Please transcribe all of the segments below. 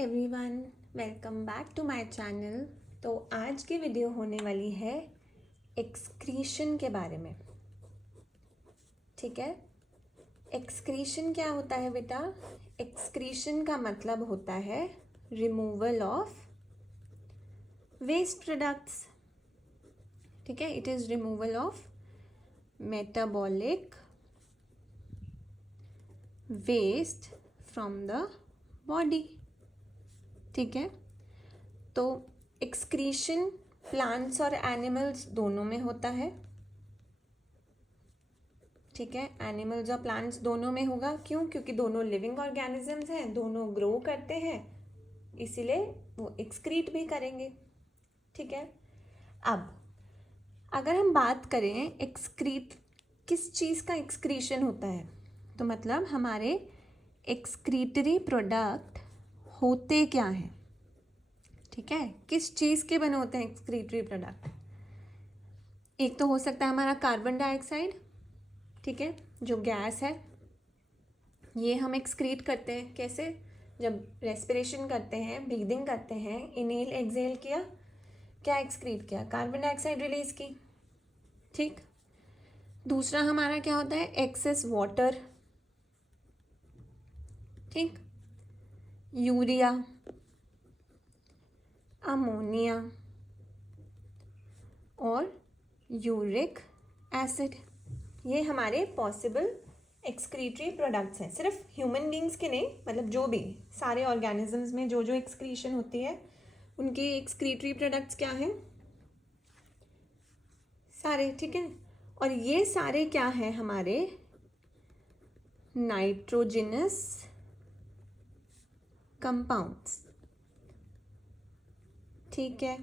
Everyone, welcome back to my channel. तो आज की वीडियो होने वाली है एक्सक्रीशन के बारे में। ठीक है, एक्सक्रीशन क्या होता है बेटा? एक्सक्रीशन का मतलब होता है रिमूवल ऑफ वेस्ट प्रोडक्ट्स। ठीक है, it is removal of metabolic waste from the body. ठीक है, तो एक्सक्रीशन प्लांट्स और एनिमल्स दोनों में होता है। ठीक है, एनिमल्स और प्लांट्स दोनों में होगा। क्यों? क्योंकि दोनों लिविंग ऑर्गेनिजम्स हैं, दोनों ग्रो करते हैं, इसीलिए वो एक्सक्रीट भी करेंगे। ठीक है, अब अगर हम बात करें एक्सक्रीट, किस चीज़ का एक्सक्रीशन होता है, तो मतलब हमारे एक्सक्रीटरी प्रोडक्ट होते क्या हैं। ठीक है, किस चीज़ के बने होते हैं एक्सक्रीटरी प्रोडक्ट? एक तो हो सकता है हमारा कार्बन डाइऑक्साइड। ठीक है, जो गैस है ये हम एक्सक्रीट करते हैं। कैसे? जब रेस्पिरेशन करते हैं, ब्रीदिंग करते हैं, इनहेल एक्सहेल किया, क्या एक्सक्रीट किया? कार्बन डाइऑक्साइड रिलीज की। ठीक, दूसरा हमारा क्या होता है? Excess water. ठीक, यूरिया, अमोनिया और यूरिक एसिड, ये हमारे पॉसिबल एक्सक्रीटरी प्रोडक्ट्स हैं। सिर्फ ह्यूमन बींग्स के नहीं, मतलब जो भी सारे ऑर्गेनिजम्स में जो जो एक्सक्रीशन होती है उनके एक्सक्रीटरी प्रोडक्ट्स क्या हैं? सारे। ठीक है, और ये सारे क्या हैं? हमारे नाइट्रोजनस कंपाउंड्स। ठीक है,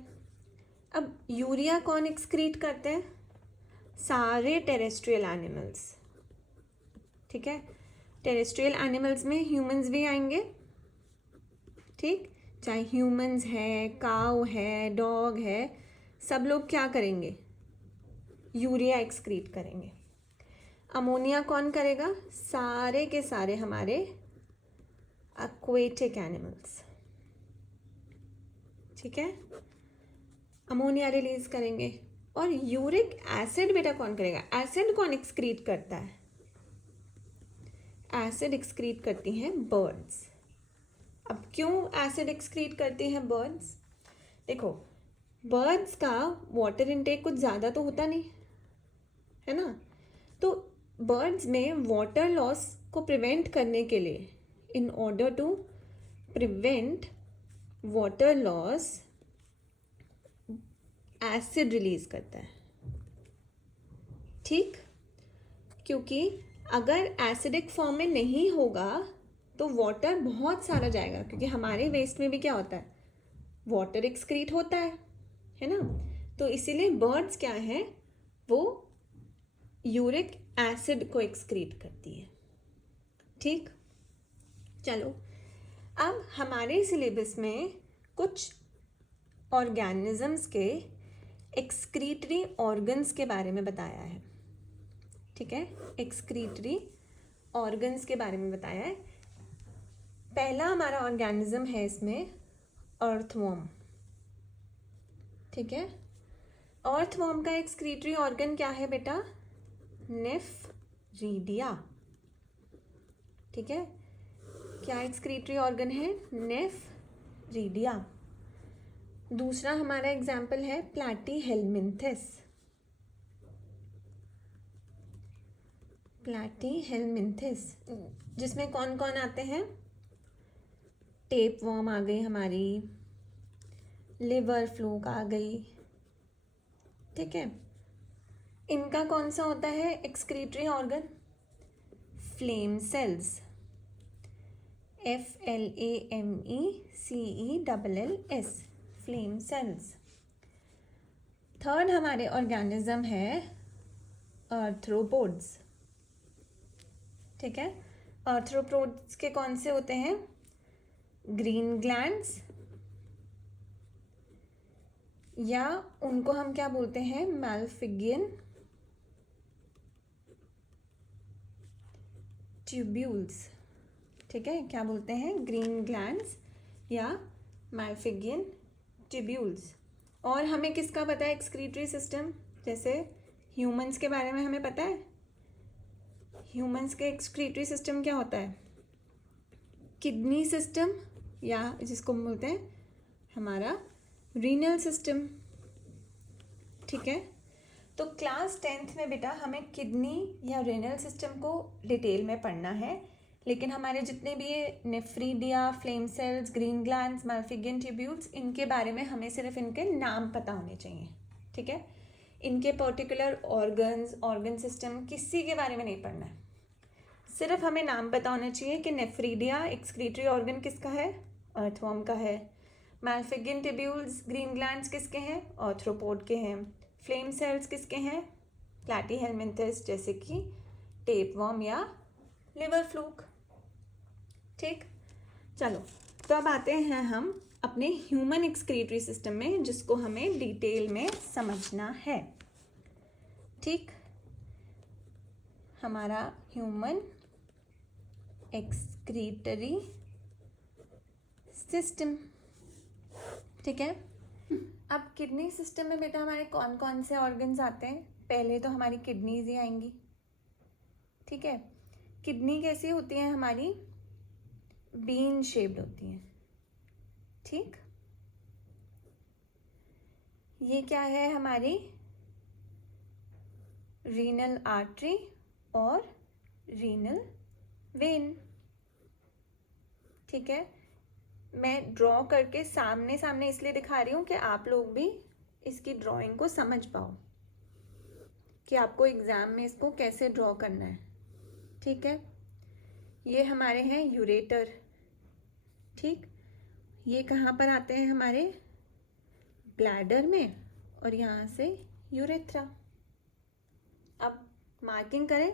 अब यूरिया कौन एक्सक्रीट करते हैं? सारे टेरेस्ट्रियल एनिमल्स। ठीक है, टेरेस्ट्रियल एनिमल्स में ह्यूमंस भी आएंगे। ठीक, चाहे ह्यूमंस है, काऊ है, डॉग है, सब लोग क्या करेंगे? यूरिया एक्सक्रीट करेंगे। अमोनिया कौन करेगा? सारे के सारे हमारे एक्वेटिक एनिमल्स। ठीक है, अमोनिया रिलीज करेंगे। और यूरिक एसिड बेटा कौन करेगा? एसिड कौन एक्सक्रीट करता है? एसिड एक्सक्रीट करती हैं बर्ड्स। अब क्यों एसिड एक्सक्रीट करती हैं बर्ड्स? देखो, बर्ड्स का वाटर इनटेक कुछ ज़्यादा तो होता नहीं है ना, तो बर्ड्स में वाटर लॉस को प्रिवेंट करने के लिए, in order to prevent water loss, acid release करता है। ठीक, क्योंकि अगर एसिडिक फॉर्म में नहीं होगा तो वाटर बहुत सारा जाएगा, क्योंकि हमारे वेस्ट में भी क्या होता है? वाटर एक्सक्रीट होता है ना। तो इसीलिए बर्ड्स क्या है, वो यूरिक एसिड को एक्सक्रीट करती है। ठीक, चलो अब हमारे सिलेबस में कुछ ऑर्गेनिजम्स के एक्सक्रीटरी ऑर्गन्स के बारे में बताया है। ठीक है, एक्सक्रीटरी ऑर्गन्स के बारे में बताया है। पहला हमारा ऑर्गेनिज्म है इसमें अर्थवॉर्म। ठीक है, अर्थवॉर्म का एक्सक्रीटरी ऑर्गन क्या है बेटा? नेफ्रीडिया। ठीक है, क्या एक्सक्रीटरी ऑर्गन है? नेफ्रीडिया। दूसरा हमारा एग्जाम्पल है प्लैटीहेलमिन्थेस। प्लैटीहेलमिन्थेस, जिसमें कौन कौन आते हैं? टेप वॉर्म आ गई हमारी, लिवर फ्लूक आ गई। ठीक है, इनका कौन सा होता है excretory organ? Flame cells. FLAMECELLS, flame cells. Third हमारे ऑर्गेनिज्म है आर्थ्रोपोड्स। ठीक है, आर्थ्रोपोड्स के कौन से होते हैं? ग्रीन ग्लैंड्स, या उनको हम क्या बोलते हैं? मैल्फिगियन ट्यूब्यूल्स। ठीक है, क्या बोलते हैं? ग्रीन ग्लैंड्स या माल्फिगियन ट्यूब्यूल्स। और हमें किसका पता है एक्सक्रीटरी सिस्टम? जैसे ह्यूमंस के बारे में हमें पता है, ह्यूमंस के एक्सक्रीटरी सिस्टम क्या होता है? किडनी सिस्टम, या जिसको हम बोलते हैं हमारा रीनल सिस्टम। ठीक है, तो क्लास 10th में बेटा हमें किडनी या रीनल सिस्टम को डिटेल में पढ़ना है, लेकिन हमारे जितने भी ये nephridia, flame cells, green glands, Malpighian tubules, इनके बारे में हमें सिर्फ इनके नाम पता होने चाहिए। ठीक है, इनके पर्टिकुलर ऑर्गन्स, ऑर्गन सिस्टम किसी के बारे में नहीं पढ़ना है, सिर्फ हमें नाम पता होना चाहिए कि नेफ्रीडिया एक्सक्रीटरी ऑर्गन किसका है? अर्थवर्म का है। माल्फिगियन ट्यूब्यूल्स, ग्रीन ग्लैंड्स किसके हैं? आर्थ्रोपोड के हैं। फ्लेम सेल्स किसके हैं? प्लैटीहेलमिंथस, जैसे कि टेपवर्म या लिवर फ्लूक। ठीक, चलो तो अब आते हैं हम अपने ह्यूमन एक्सक्रीटरी सिस्टम में, जिसको हमें डिटेल में समझना है। ठीक, हमारा ह्यूमन एक्सक्रीटरी सिस्टम। ठीक है, अब किडनी सिस्टम में बेटा हमारे कौन कौन से ऑर्गन्स आते हैं? पहले तो हमारी किडनीज ही आएंगी। ठीक है, किडनी कैसी होती है? हमारी बीन शेप्ड होती हैं। ठीक, ये क्या है? हमारी रीनल आर्टरी और रीनल वेन। ठीक है, मैं ड्रॉ करके सामने सामने इसलिए दिखा रही हूँ कि आप लोग भी इसकी ड्राइंग को समझ पाओ कि आपको एग्जाम में इसको कैसे ड्रॉ करना है। ठीक है, ये हमारे हैं यूरेटर। ठीक, ये कहाँ पर आते हैं? हमारे ब्लैडर में, और यहाँ से यूरेथ्रा। अब मार्किंग करें,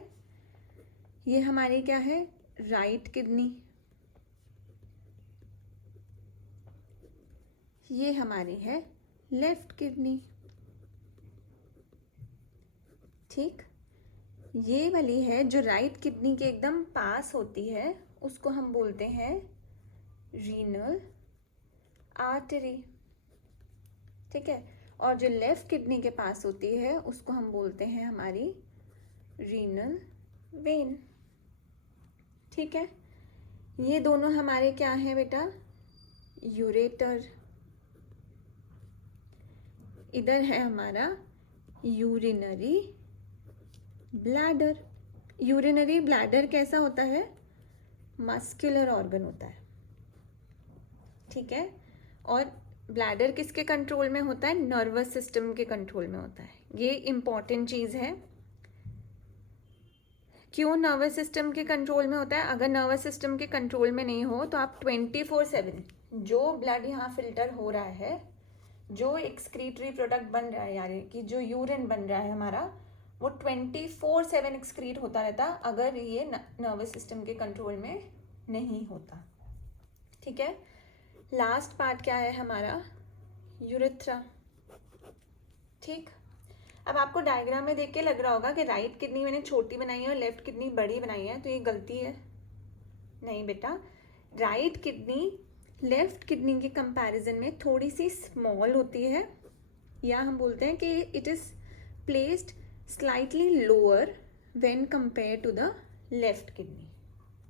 ये हमारी क्या है? Right kidney. ये हमारी है लेफ्ट किडनी। ठीक, ये वाली है जो राइट किडनी के एकदम पास होती है, उसको हम बोलते हैं रीनल आर्टरी। ठीक है, और जो लेफ्ट किडनी के पास होती है उसको हम बोलते हैं हमारी रीनल वेन। ठीक है, ये दोनों हमारे क्या हैं बेटा? यूरेटर। इधर है हमारा यूरिनरी ब्लैडर। यूरिनरी ब्लैडर कैसा होता है? मस्कुलर ऑर्गन होता है। ठीक है, और ब्लैडर किसके कंट्रोल में होता है? नर्वस सिस्टम के कंट्रोल में होता है। ये इंपॉर्टेंट चीज़ है। क्यों नर्वस सिस्टम के कंट्रोल में होता है? अगर नर्वस सिस्टम के कंट्रोल में नहीं हो तो आप 24/7 जो ब्लड यहाँ फिल्टर हो रहा है, जो एक्सक्रीटरी प्रोडक्ट बन रहा है, यानी कि जो यूरिन बन रहा है हमारा, वो 24/7 एक्सक्रीट होता रहता अगर ये नर्वस सिस्टम के कंट्रोल में नहीं होता। ठीक है, लास्ट पार्ट क्या है हमारा? यूरेथ्रा। ठीक, अब आपको डायग्राम में देख के लग रहा होगा कि राइट किडनी मैंने छोटी बनाई है और लेफ्ट किडनी बड़ी बनाई है, तो ये गलती है। नहीं बेटा, राइट किडनी लेफ्ट किडनी के कंपैरिजन में थोड़ी सी स्मॉल होती है, या हम बोलते हैं कि it is placed slightly lower when compare to the left kidney.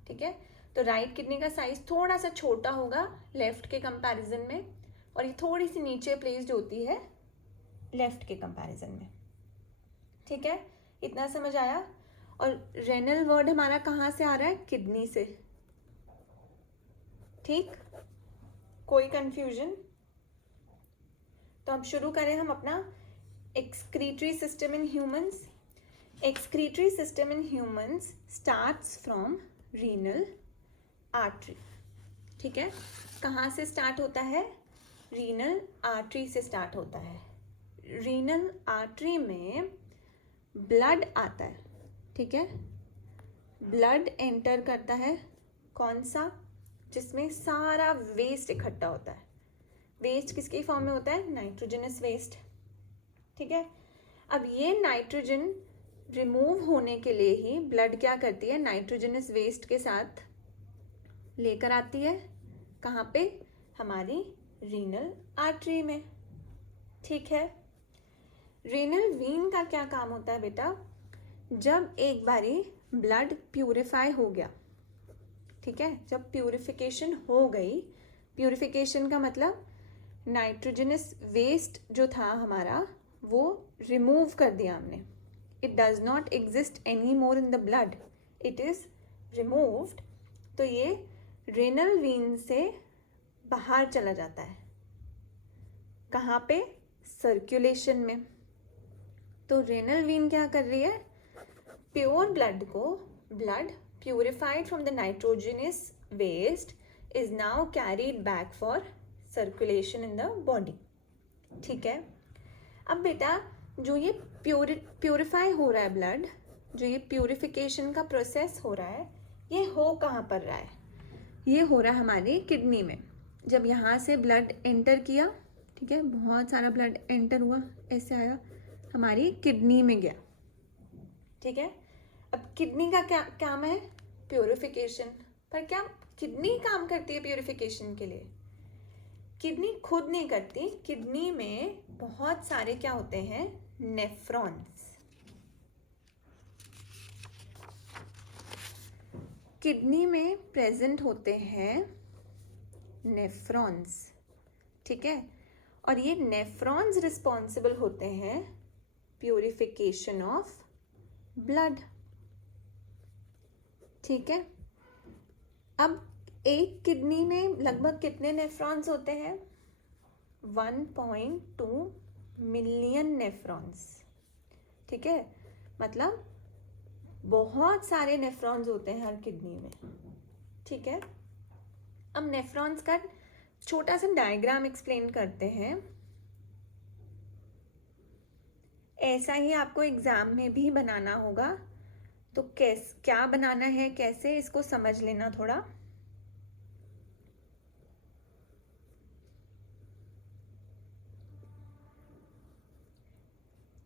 ठीक है, तो राइट किडनी का साइज थोड़ा सा छोटा होगा लेफ्ट के कंपैरिजन में, और ये थोड़ी सी नीचे प्लेस्ड होती है लेफ्ट के कंपैरिजन में। ठीक है, इतना समझ आया? और रेनल वर्ड हमारा कहाँ से आ रहा है? किडनी से। ठीक, कोई कंफ्यूजन? तो अब शुरू करें हम अपना excretory system in humans. Excretory system in humans starts from renal artery. ठीक है, कहाँ से स्टार्ट होता है? रीनल आर्टरी से स्टार्ट होता है। रीनल आर्टरी में ब्लड आता है। ठीक है, ब्लड एंटर करता है, कौन सा? जिसमें सारा वेस्ट इकट्ठा होता है। वेस्ट किसके फॉर्म में होता है? Nitrogenous waste. ठीक है, अब ये नाइट्रोजन रिमूव होने के लिए ही ब्लड क्या करती है? नाइट्रोजनस वेस्ट के साथ लेकर आती है, कहाँ पे? हमारी रीनल आर्टरी में। ठीक है, रीनल वीन का क्या काम होता है बेटा? जब एक बारी ब्लड प्यूरिफाई हो गया, ठीक है, जब प्यूरिफिकेशन हो गई, प्यूरिफिकेशन का मतलब नाइट्रोजनस वेस्ट जो था हमारा वो रिमूव कर दिया हमने। It does not exist any more in the blood, it is removed. तो ये रेनल वीन से बाहर चला जाता है। कहाँ पे? सर्कुलेशन में। तो रेनल वीन क्या कर रही है? प्योर ब्लड को, blood purified from the nitrogenous waste is now carried back for circulation in the body. ठीक है, अब बेटा जो ये प्यूरिफाई हो रहा है ब्लड, जो ये प्यूरिफिकेशन का प्रोसेस हो रहा है, ये हो कहाँ पर रहा है? ये हो रहा है हमारी किडनी में। जब यहाँ से ब्लड एंटर किया, ठीक है, बहुत सारा ब्लड एंटर हुआ, ऐसे आया, हमारी किडनी में गया। ठीक है, अब किडनी का क्या काम है? प्यूरिफिकेशन। पर क्या किडनी काम करती है प्यूरिफिकेशन के लिए? किडनी खुद नहीं करती। किडनी में बहुत सारे क्या होते हैं? नेफ्रॉन्स। किडनी में प्रेजेंट होते हैं नेफ्रॉन्स। ठीक है, और ये नेफ्रॉन्स रिस्पॉन्सिबल होते हैं प्यूरिफिकेशन ऑफ ब्लड। ठीक है, अब एक किडनी में लगभग कितने नेफ्रॉन्स होते हैं? 1.2 मिलियन नेफ्रॉन्स। ठीक है, मतलब बहुत सारे नेफ्रॉन्स होते हैं हर किडनी में। ठीक है, अब नेफ्रॉन्स का छोटा सा डायग्राम एक्सप्लेन करते हैं। ऐसा ही आपको एग्जाम में भी बनाना होगा, तो क्या बनाना है, कैसे, इसको समझ लेना थोड़ा।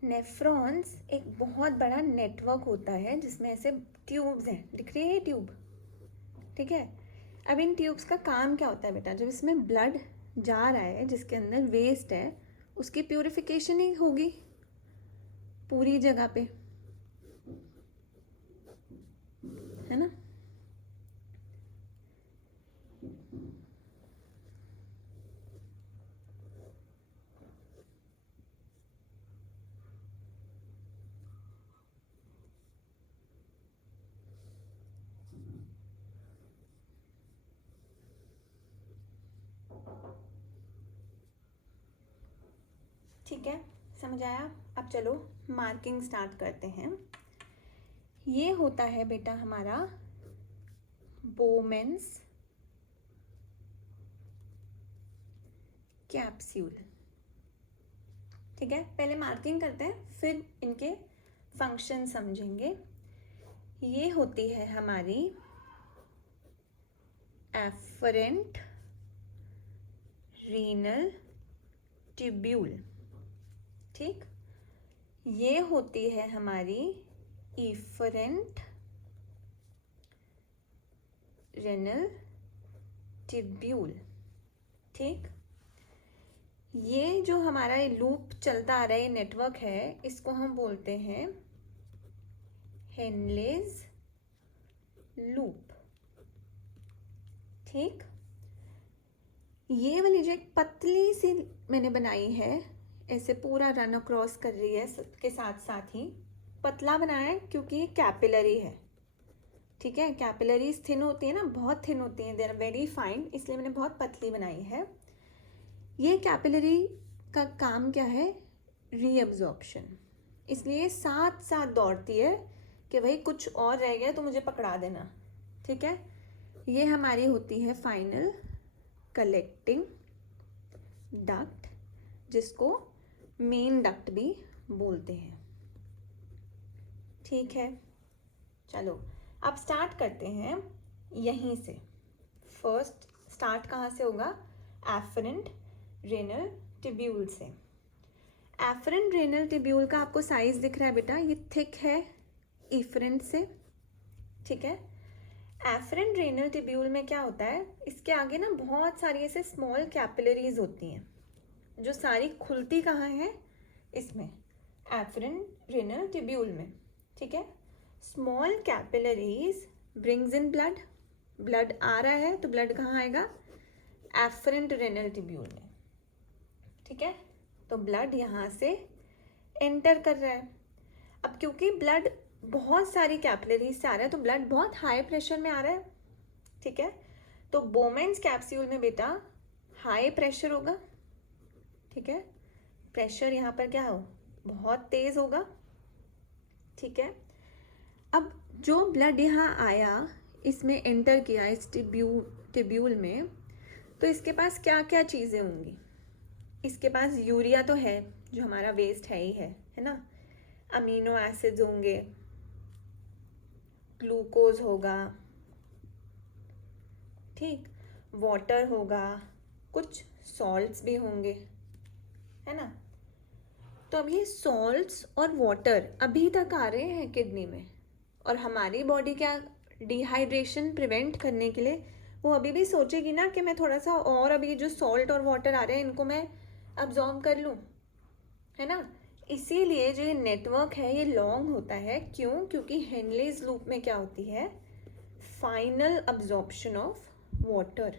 नेफ्रॉन्स एक बहुत बड़ा नेटवर्क होता है जिसमें ऐसे ट्यूब्स हैं, दिख रही है ट्यूब? ठीक है, अब इन ट्यूब्स का काम क्या होता है बेटा? जब इसमें ब्लड जा रहा है, जिसके अंदर वेस्ट है, उसकी प्यूरिफिकेशन ही होगी पूरी जगह पे, है ना? ठीक है, समझ आया? अब चलो मार्किंग स्टार्ट करते हैं। ये होता है बेटा हमारा बोमेन्स कैप्सूल। ठीक है, पहले मार्किंग करते हैं, फिर इनके फंक्शन समझेंगे। ये होती है हमारी एफरेंट रीनल ट्यूब्यूल। ठीक, ये होती है हमारी इफरेंट रेनल ट्यूब्यूल। ठीक, ये जो हमारा ये लूप चलता आ रहा है, नेटवर्क है, इसको हम बोलते हैं हेनलेज लूप। ठीक, ये वाली जो एक पतली सी मैंने बनाई है, ऐसे पूरा रन अक्रॉस कर रही है के साथ साथ ही पतला बनाया है क्योंकि ये कैपिलरी है। ठीक है, कैपिलरीज थिन होती है ना, बहुत थिन होती हैं, दे आर वेरी फाइन, इसलिए मैंने बहुत पतली बनाई है। ये कैपिलरी का काम क्या है? रीअब्जॉर्प्शन। इसलिए साथ साथ दौड़ती है कि भाई कुछ और रह गया तो मुझे पकड़ा देना। ठीक है, ये हमारी होती है फाइनल कलेक्टिंग डक्ट, जिसको मेन डक्ट भी बोलते हैं। ठीक है, चलो अब स्टार्ट करते हैं यहीं से। फर्स्ट स्टार्ट कहाँ से होगा? एफरेंट रेनल ट्यूब्यूल से। एफरेंट रेनल ट्यूब्यूल का आपको साइज दिख रहा है बेटा, ये थिक है इफरेंट से। ठीक है, एफरेंट रेनल ट्यूब्यूल में क्या होता है, इसके आगे ना बहुत सारी ऐसे स्मॉल कैपिलरीज होती हैं जो सारी खुलती कहाँ है, इसमें एफरेंट रेनल ट्यूब्यूल में, ठीक है। Small capillaries brings in blood, blood आ रहा है तो ब्लड कहाँ आएगा, एफरेंट रेनल ट्यूब्यूल में, ठीक है। तो ब्लड यहाँ से एंटर कर रहा है। अब क्योंकि ब्लड बहुत सारी कैपिलरीज से आ रहा है तो ब्लड बहुत हाई प्रेशर में आ रहा है, ठीक है। तो बोमेन्स कैप्सूल में बेटा हाई प्रेशर होगा, ठीक है। प्रेशर यहाँ पर क्या हो, बहुत तेज होगा, ठीक है। अब जो ब्लड यहाँ आया, इसमें एंटर किया इस ट्यूब्यूल में, तो इसके पास क्या क्या चीज़ें होंगी। इसके पास यूरिया तो है जो हमारा वेस्ट है ही है ना। अमीनो एसिड्स होंगे, ग्लूकोज होगा, ठीक, वाटर होगा, कुछ सॉल्ट्स भी होंगे, है ना। तो अब ये सॉल्ट्स और वाटर अभी तक आ रहे हैं किडनी में, और हमारी बॉडी क्या डिहाइड्रेशन प्रिवेंट करने के लिए वो अभी भी सोचेगी ना कि मैं थोड़ा सा और अभी जो सॉल्ट और वाटर आ रहे हैं इनको मैं अब्जॉर्ब कर लूँ, है ना। इसीलिए जो ये नेटवर्क है ये लॉन्ग होता है, क्यों, क्योंकि हेनलेज लूप में क्या होती है, फाइनल अब्जॉर्प्शन ऑफ वाटर,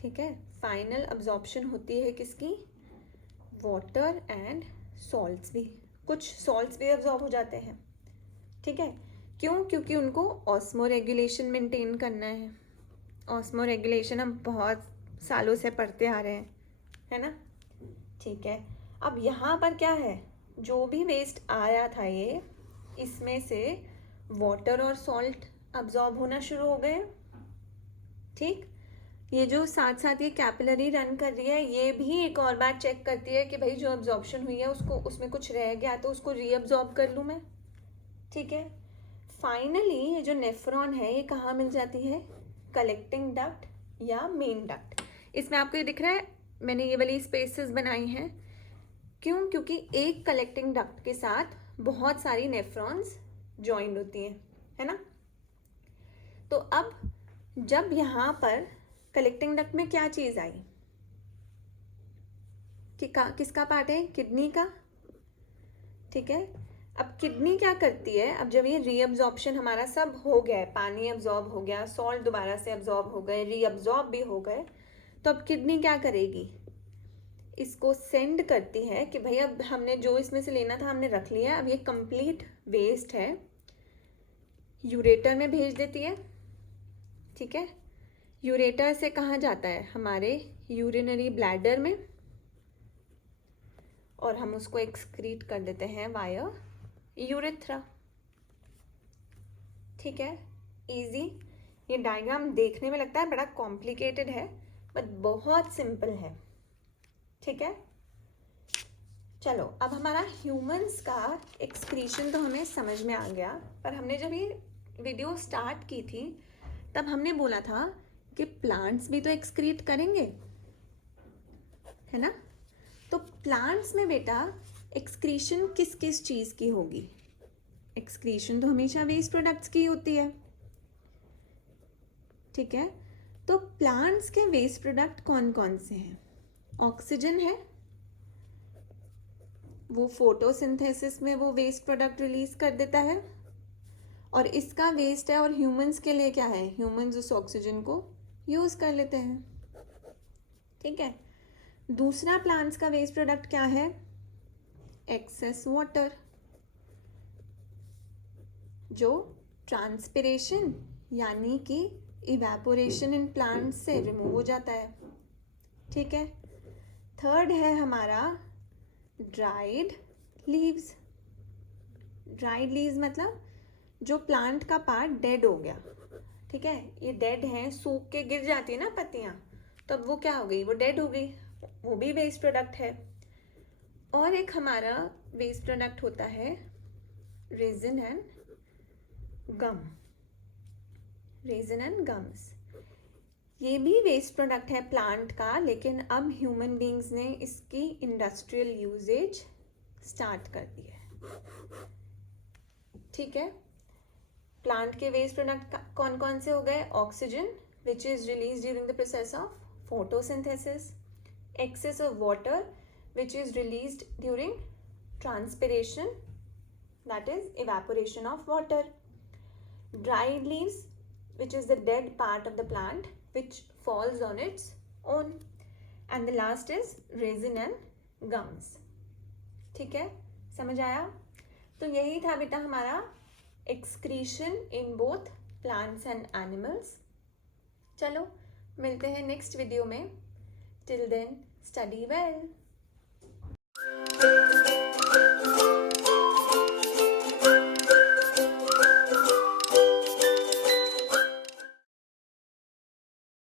ठीक है। फाइनल अब्जॉर्प्शन होती है किसकी, वाटर एंड सॉल्ट्स भी, कुछ सॉल्ट्स भी अब्जॉर्ब हो जाते हैं, ठीक है। क्यों, क्योंकि उनको ऑस्मो रेगुलेशन मेंटेन करना है। ऑस्मो रेगुलेशन हम बहुत सालों से पढ़ते आ रहे हैं, है ना, ठीक है। अब यहाँ पर क्या है, जो भी वेस्ट आया था ये, इसमें से वाटर और सॉल्ट अब्जॉर्ब होना शुरू हो गए, ठीक। ये जो साथ साथ ये कैपिलरी रन कर रही है ये भी एक और बार चेक करती है कि भाई जो अब्जॉर्प्शन हुई है उसको, उसमें कुछ रह गया तो उसको रीअब्जॉर्ब कर लूँ मैं, ठीक है। फाइनली ये जो नेफ्रॉन है ये कहाँ मिल जाती है, कलेक्टिंग डक्ट या मेन डक्ट। इसमें आपको ये दिख रहा है मैंने ये वाली स्पेसेस बनाई हैं, क्यों, क्योंकि एक कलेक्टिंग डक्ट के साथ बहुत सारी नेफ्रॉन्स ज्वाइंट होती हैं, है ना। तो अब जब यहाँ पर कलेक्टिंग डक्ट में क्या चीज़ आई, कि किसका पार्ट है, किडनी का, ठीक है। अब किडनी क्या करती है, अब जब ये रीअब्जॉर्प्शन हमारा सब हो गया है, पानी अब्जॉर्ब हो गया, सॉल्ट दोबारा से अब्जॉर्ब हो गए, रीअब्जॉर्ब भी हो गए, तो अब किडनी क्या करेगी, इसको सेंड करती है कि भाई अब हमने जो इसमें से लेना था हमने रख लिया, अब ये कंप्लीट वेस्ट है, यूरेटर में भेज देती है, ठीक है। यूरेटर से कहाँ जाता है, हमारे यूरिनरी ब्लैडर में, और हम उसको एक्सक्रीट कर देते हैं वाया यूरेथ्रा, ठीक है। इजी, ये डायग्राम देखने में लगता है बड़ा कॉम्प्लिकेटेड है बट बहुत सिंपल है, ठीक है। चलो अब हमारा ह्यूमंस का एक्सक्रीशन तो हमें समझ में आ गया, पर हमने जब ये वीडियो स्टार्ट की थी तब हमने बोला था कि प्लांट्स भी तो एक्सक्रीट करेंगे, है ना। तो प्लांट्स में बेटा एक्सक्रीशन किस किस चीज़ की होगी, एक्सक्रीशन तो हमेशा वेस्ट प्रोडक्ट्स की होती है, ठीक है। तो प्लांट्स के वेस्ट प्रोडक्ट कौन कौन से हैं, ऑक्सीजन है, वो फोटोसिंथेसिस में वो वेस्ट प्रोडक्ट रिलीज कर देता है, और इसका वेस्ट है, और ह्यूमंस के लिए क्या है, ह्यूमंस उस ऑक्सीजन को यूज़ कर लेते हैं, ठीक है। दूसरा प्लांट्स का वेस्ट प्रोडक्ट क्या है, एक्सेस वाटर, जो ट्रांसपिरेशन यानी कि इवेपोरेशन इन प्लांट्स से रिमूव हो जाता है, ठीक है। थर्ड है हमारा ड्राइड लीव्स, ड्राइड लीव्स मतलब जो प्लांट का पार्ट डेड हो गया, ठीक है, ये डेड हैं, सूख के गिर जाती है ना पत्तियां, तो अब वो क्या हो गई, वो डेड हो गई, वो भी वेस्ट प्रोडक्ट है। और एक हमारा वेस्ट प्रोडक्ट होता है resin and gum, resin and gums, ये भी वेस्ट प्रोडक्ट है प्लांट का, लेकिन अब ह्यूमन बींग्स ने इसकी इंडस्ट्रियल यूजेज स्टार्ट कर दी है, ठीक है। प्लांट के वेस्ट प्रोडक्ट कौन कौन से हो गए? Oxygen which is release during the process of photosynthesis, excess of water which is released during transpiration, that is evaporation of water, dried leaves which is the dead part of the plant which falls on its own, and the last is resin and gums. ठीक है, समझ आया? तो यही था बेटा हमारा excretion in both plants and animals. चलो मिलते हैं नेक्स्ट वीडियो में. Till then, study well.